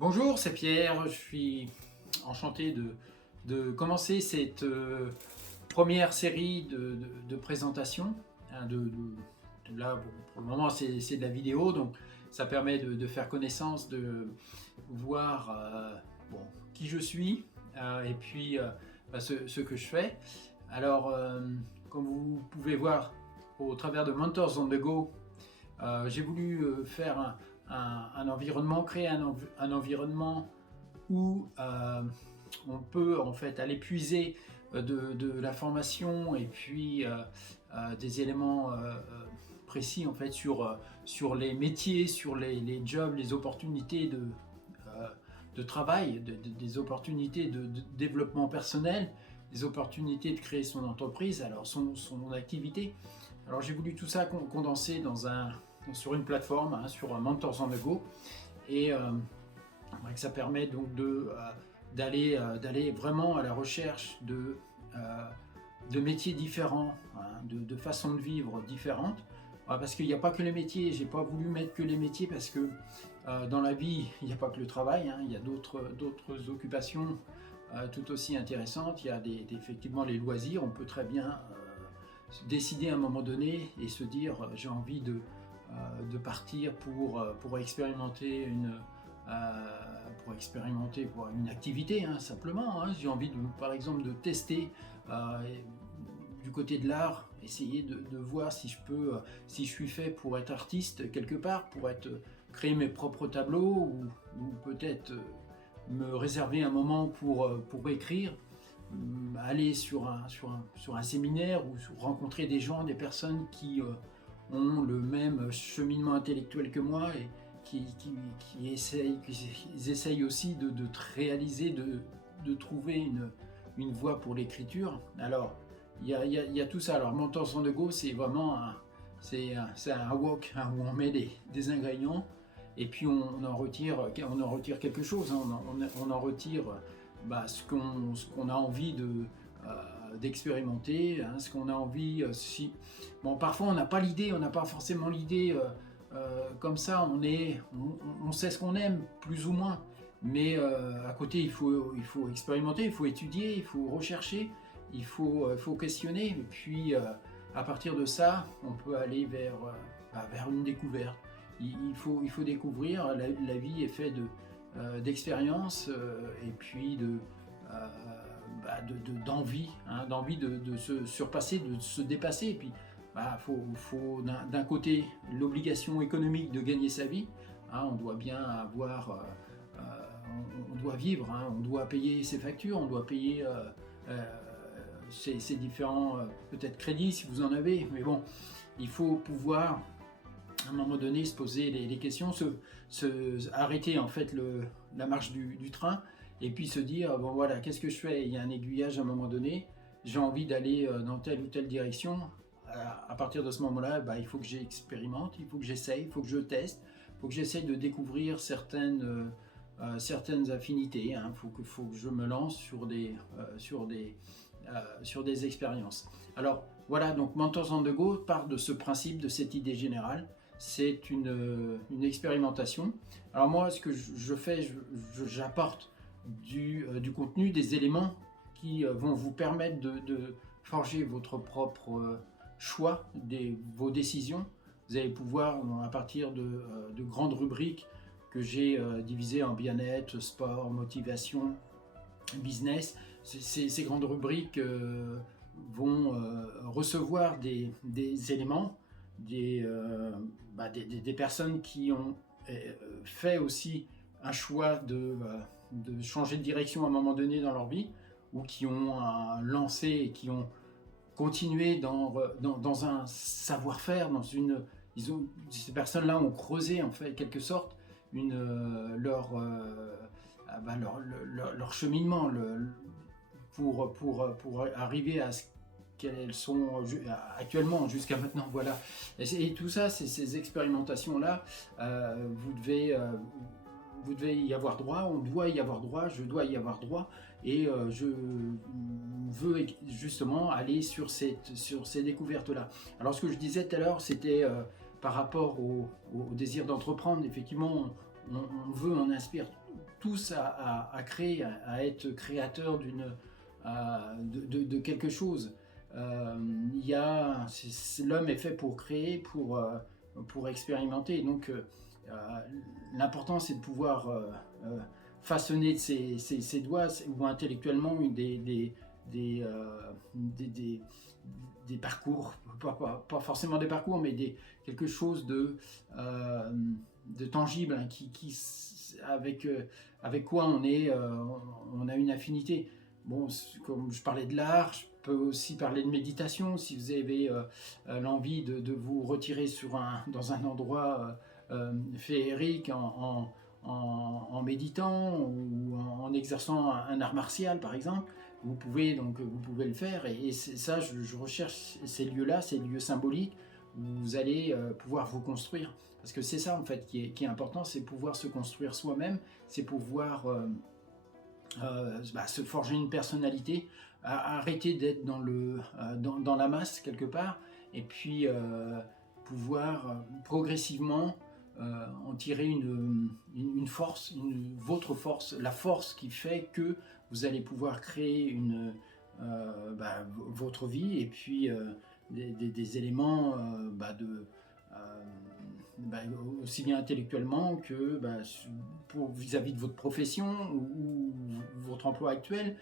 Bonjour, c'est Pierre. Je suis enchanté de commencer cette première série de présentations. Hein, là, bon, pour le moment, c'est de la vidéo, donc ça permet de faire connaissance, de voir bon, qui je suis et puis ce que je fais. Alors, comme vous pouvez voir au travers de Mentors on the Go, j'ai voulu faire un environnement, créer un environnement où on peut en fait aller puiser de la formation et puis des éléments précis en fait sur les métiers, sur les jobs, les opportunités de travail, des opportunités de développement personnel, des opportunités de créer son entreprise, alors son activité. Alors j'ai voulu tout ça condenser sur une plateforme, hein, sur Mentors on the Go, et que ça permet donc d'aller vraiment à la recherche de métiers différents, hein, de façons de vivre différentes. Parce qu'il n'y a pas que les métiers, j'ai pas voulu mettre que les métiers parce que dans la vie, il n'y a pas que le travail, hein, il y a d'autres occupations tout aussi intéressantes. Il y a effectivement les loisirs, on peut très bien décider à un moment donné et se dire j'ai envie de partir pour expérimenter une activité, hein, simplement. Hein. J'ai envie par exemple de tester du côté de l'art, essayer de voir si je suis fait pour être artiste quelque part, créer mes propres tableaux ou peut-être me réserver un moment pour écrire, aller sur un séminaire ou rencontrer des gens, des personnes qui ont le même cheminement intellectuel que moi et qui essayent aussi de réaliser, de trouver une voie pour l'écriture. Alors, il y a tout ça. Alors, Mentors on the Go, c'est vraiment un wok, hein, où on met des ingrédients et puis on en retire quelque chose. Hein. On en retire ce qu'on a envie d'expérimenter, hein, ce qu'on a envie. Bon, parfois on n'a pas l'idée, on n'a pas forcément l'idée comme ça. On sait ce qu'on aime plus ou moins, mais à côté il faut expérimenter, il faut étudier, il faut rechercher, il faut questionner, et puis à partir de ça, on peut aller vers une découverte. Il faut découvrir. La vie est faite d'expériences et puis d'envie, hein, d'envie de se surpasser, de se dépasser. Et puis, faut d'un côté l'obligation économique de gagner sa vie. Hein, on doit bien avoir, on doit vivre, hein, on doit payer ses factures, on doit payer ses différents peut-être crédits si vous en avez. Mais bon, il faut pouvoir à un moment donné se poser les questions, arrêter en fait la marche du train et puis se dire bon voilà, qu'est-ce que je fais? Il y a un aiguillage à un moment donné, j'ai envie d'aller dans telle ou telle direction. À partir de ce moment-là, il faut que j'expérimente, il faut que j'essaye, il faut que je teste, il faut que j'essaye de découvrir certaines affinités. Hein. Il faut que je me lance sur des expériences. Alors voilà, donc Mentors on the Go part de ce principe, de cette idée générale. C'est une expérimentation. Alors moi, ce que je fais, j'apporte du contenu, des éléments qui vont vous permettre de forger votre propre choix, vos décisions. Vous allez pouvoir, à partir de grandes rubriques que j'ai divisées en bien-être, sport, motivation, business, ces grandes rubriques vont recevoir des éléments, des personnes qui ont fait aussi un choix de changer de direction à un moment donné dans leur vie, ou qui ont lancé et qui ont continué dans un savoir-faire, ces personnes-là ont creusé en fait quelque sorte leur cheminement pour arriver à ce qu'elles sont actuellement jusqu'à maintenant. Voilà. Et tout ça, ces expérimentations-là, vous devez y avoir droit, on doit y avoir droit, je dois y avoir droit, et je veux justement aller sur ces découvertes-là. Alors ce que je disais tout à l'heure, c'était par rapport au désir d'entreprendre. Effectivement, on inspire tous à créer, à être créateur de quelque chose. L'homme est fait pour créer, pour expérimenter. Donc, l'important, c'est de pouvoir façonner de ses doigts ou intellectuellement des, euh, des, des, des parcours, pas forcément des parcours, mais quelque chose euh, de tangible, hein, avec quoi on a une affinité. Bon, comme je parlais de l'art, je peux aussi parler de méditation. Si vous avez l'envie de vous retirer dans un endroit féerique en méditant ou en exerçant un art martial, par exemple, vous pouvez le faire. Et ça, je recherche ces lieux-là, ces lieux symboliques où vous allez pouvoir vous construire. Parce que c'est ça, en fait, qui est important, c'est pouvoir se construire soi-même, c'est pouvoir se forger une personnalité, arrêter d'être dans la masse quelque part, et puis pouvoir progressivement en tirer une force, votre force, la force qui fait que vous allez pouvoir créer votre vie, et puis des éléments aussi bien intellectuellement que vis-à-vis de votre profession ou votre emploi actuel,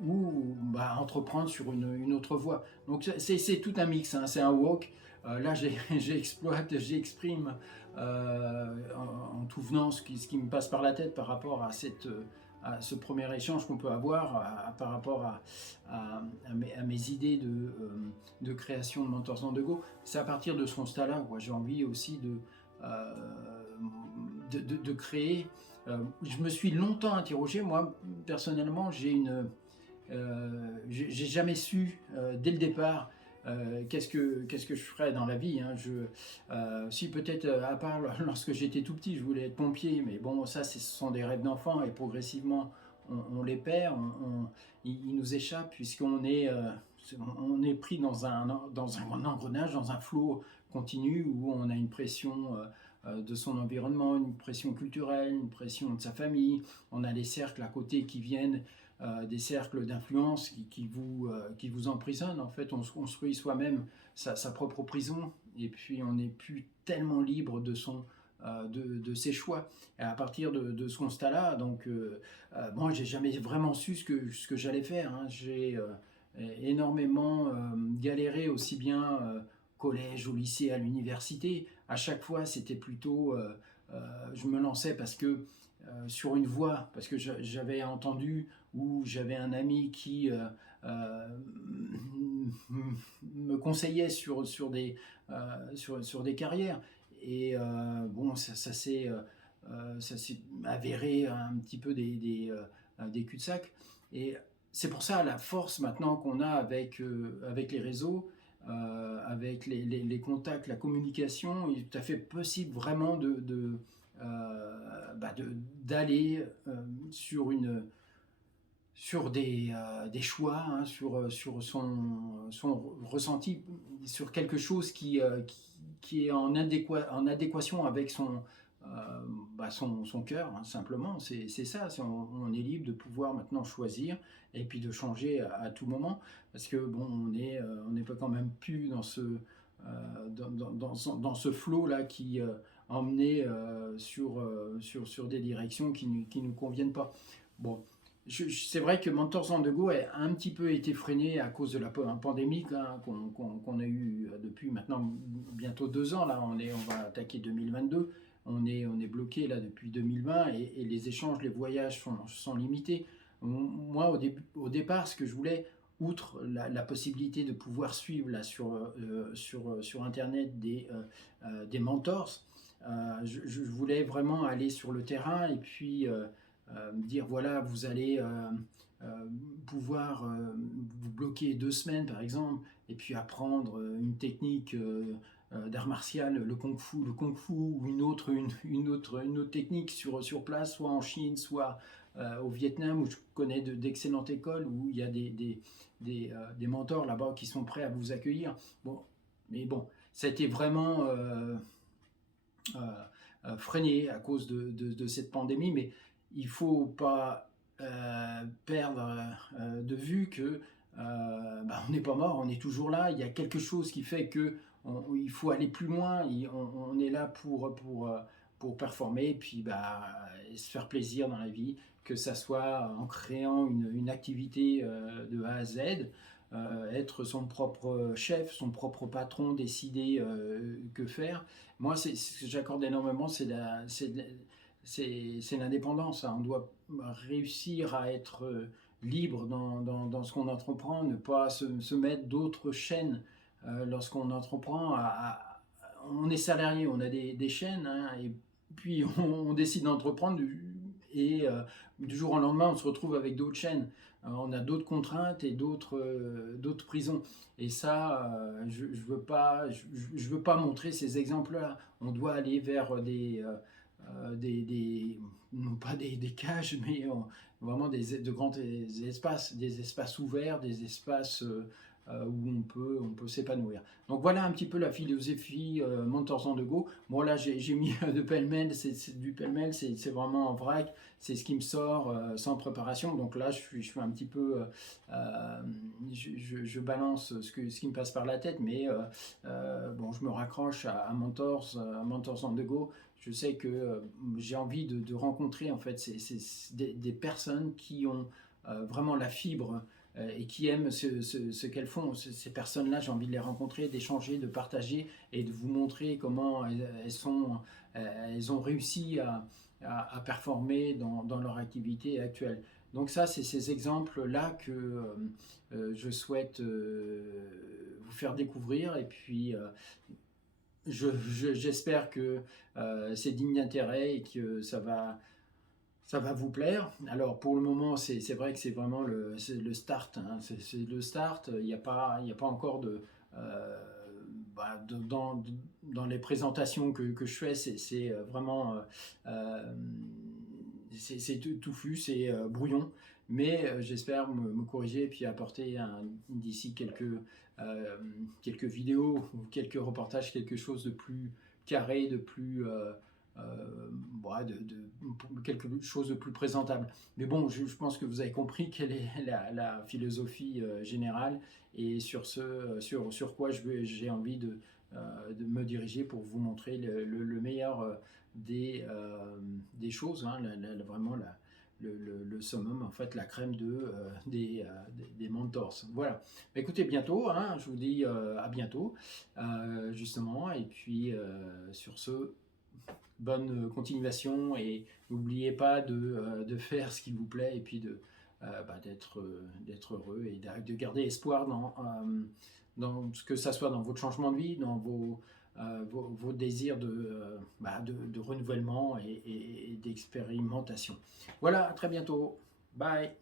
ou entreprendre sur une autre voie. Donc c'est tout un mix, hein, c'est un walk. Là j'exprime en tout venant ce qui me passe par la tête par rapport à ce premier échange qu'on peut avoir par rapport à mes idées de création de Mentors on the Go. C'est à partir de ce constat-là, j'ai envie aussi de créer. Je me suis longtemps interrogé, moi personnellement, j'ai jamais su dès le départ qu'est-ce que je ferais dans la vie, hein. Si peut-être à part lorsque j'étais tout petit, je voulais être pompier, mais bon, ça ce sont des rêves d'enfant et progressivement on les perd, ils nous échappent puisqu'on on est pris dans un engrenage, dans un flot continu où on a une pression de son environnement, une pression culturelle, une pression de sa famille, on a des cercles à côté qui viennent, des cercles d'influence qui vous emprisonnent. En fait, on se construit soi-même sa propre prison, et puis on n'est plus tellement libre de ses choix. Et à partir de ce constat-là, donc, moi, j'ai jamais vraiment su ce que j'allais faire, hein. J'ai énormément galéré, aussi bien collège, au lycée, à l'université. À chaque fois, c'était plutôt, je me lançais parce que sur une voie, parce que j'avais entendu, ou j'avais un ami qui me conseillait sur des carrières. Et bon, ça s'est avéré un petit peu des cul-de-sac. Et c'est pour ça la force maintenant qu'on a avec les réseaux, avec les contacts, la communication. Il est tout à fait possible vraiment d'aller sur des choix, hein, sur son ressenti, sur quelque chose qui est en adéquation avec son cœur, hein, simplement. C'est ça, on est libre de pouvoir maintenant choisir et puis de changer à tout moment, parce que bon, on n'est pas quand même plus dans dans ce flot là qui emmenait sur des directions qui nous conviennent pas. Bon, c'est vrai que Mentors on the Go a un petit peu été freiné à cause de la pandémie, hein, qu'on a eu depuis maintenant bientôt 2 ans. Là, on va attaquer 2022. On est bloqué là depuis 2020, et les échanges, les voyages sont limités. Moi, au départ, ce que je voulais, outre la possibilité de pouvoir suivre là sur Internet des mentors, je voulais vraiment aller sur le terrain, et puis dire voilà, vous allez pouvoir vous bloquer 2 semaines par exemple, et puis apprendre une technique d'art martial, le kung fu, ou une autre technique sur place, soit en Chine, soit au Vietnam, où je connais d'excellentes écoles, où il y a des mentors là-bas qui sont prêts à vous accueillir. Bon, mais bon, ça a été vraiment freiné à cause de cette pandémie, mais il ne faut pas perdre de vue que on n'est pas mort, on est toujours là. Il y a quelque chose qui fait que il faut aller plus loin. On est là pour performer et puis se faire plaisir dans la vie, que ça soit en créant une activité de A à Z, être son propre chef, son propre patron, décider que faire. Moi, ce que j'accorde énormément, c'est l'indépendance. Hein. On doit réussir à être libre dans ce qu'on entreprend, ne pas se mettre d'autres chaînes lorsqu'on entreprend. On est salarié, on a des chaînes, hein, et puis on décide d'entreprendre et du jour au lendemain, on se retrouve avec d'autres chaînes. On a d'autres contraintes et d'autres prisons. Et ça, je ne veux pas montrer ces exemples-là. On doit aller vers non pas des cages, mais vraiment de grands espaces, des espaces ouverts, des espaces où on peut s'épanouir. Donc voilà un petit peu la philosophie Mentors on the Go. Bon là j'ai mis de pêle-mêle, c'est du pêle-mêle, c'est vraiment en vrac, c'est ce qui me sort sans préparation. Donc là je suis un petit peu, je balance ce qui me passe par la tête, mais bon je me raccroche à Mentors on the Go. Je sais que j'ai envie de rencontrer en fait des personnes qui ont vraiment la fibre et qui aiment ce qu'elles font. Ces personnes-là, j'ai envie de les rencontrer, d'échanger, de partager et de vous montrer comment elles ont réussi à performer dans leur activité actuelle. Donc ça, c'est ces exemples-là que je souhaite vous faire découvrir. Et puis, j'espère que c'est digne d'intérêt et que ça va vous plaire. Alors pour le moment, c'est vrai que c'est vraiment le start. Hein. C'est le start. Il n'y a pas encore dans les présentations que je fais, c'est vraiment c'est touffu, c'est brouillon. Mais j'espère me corriger et puis apporter d'ici quelques vidéos ou quelques reportages, quelque chose de plus carré, de plus quelque chose de plus présentable. Mais bon, je pense que vous avez compris quelle est la philosophie générale et sur quoi j'ai envie de me diriger pour vous montrer le meilleur des choses, hein, vraiment le summum, en fait, la crème des mentors. Voilà. Écoutez, bientôt, hein, je vous dis à bientôt, justement, et puis sur ce, bonne continuation et n'oubliez pas de faire ce qui vous plaît et puis d'être heureux et de garder espoir dans ce que ça soit dans votre changement de vie, dans vos désirs de renouvellement et d'expérimentation. Voilà, à très bientôt. Bye.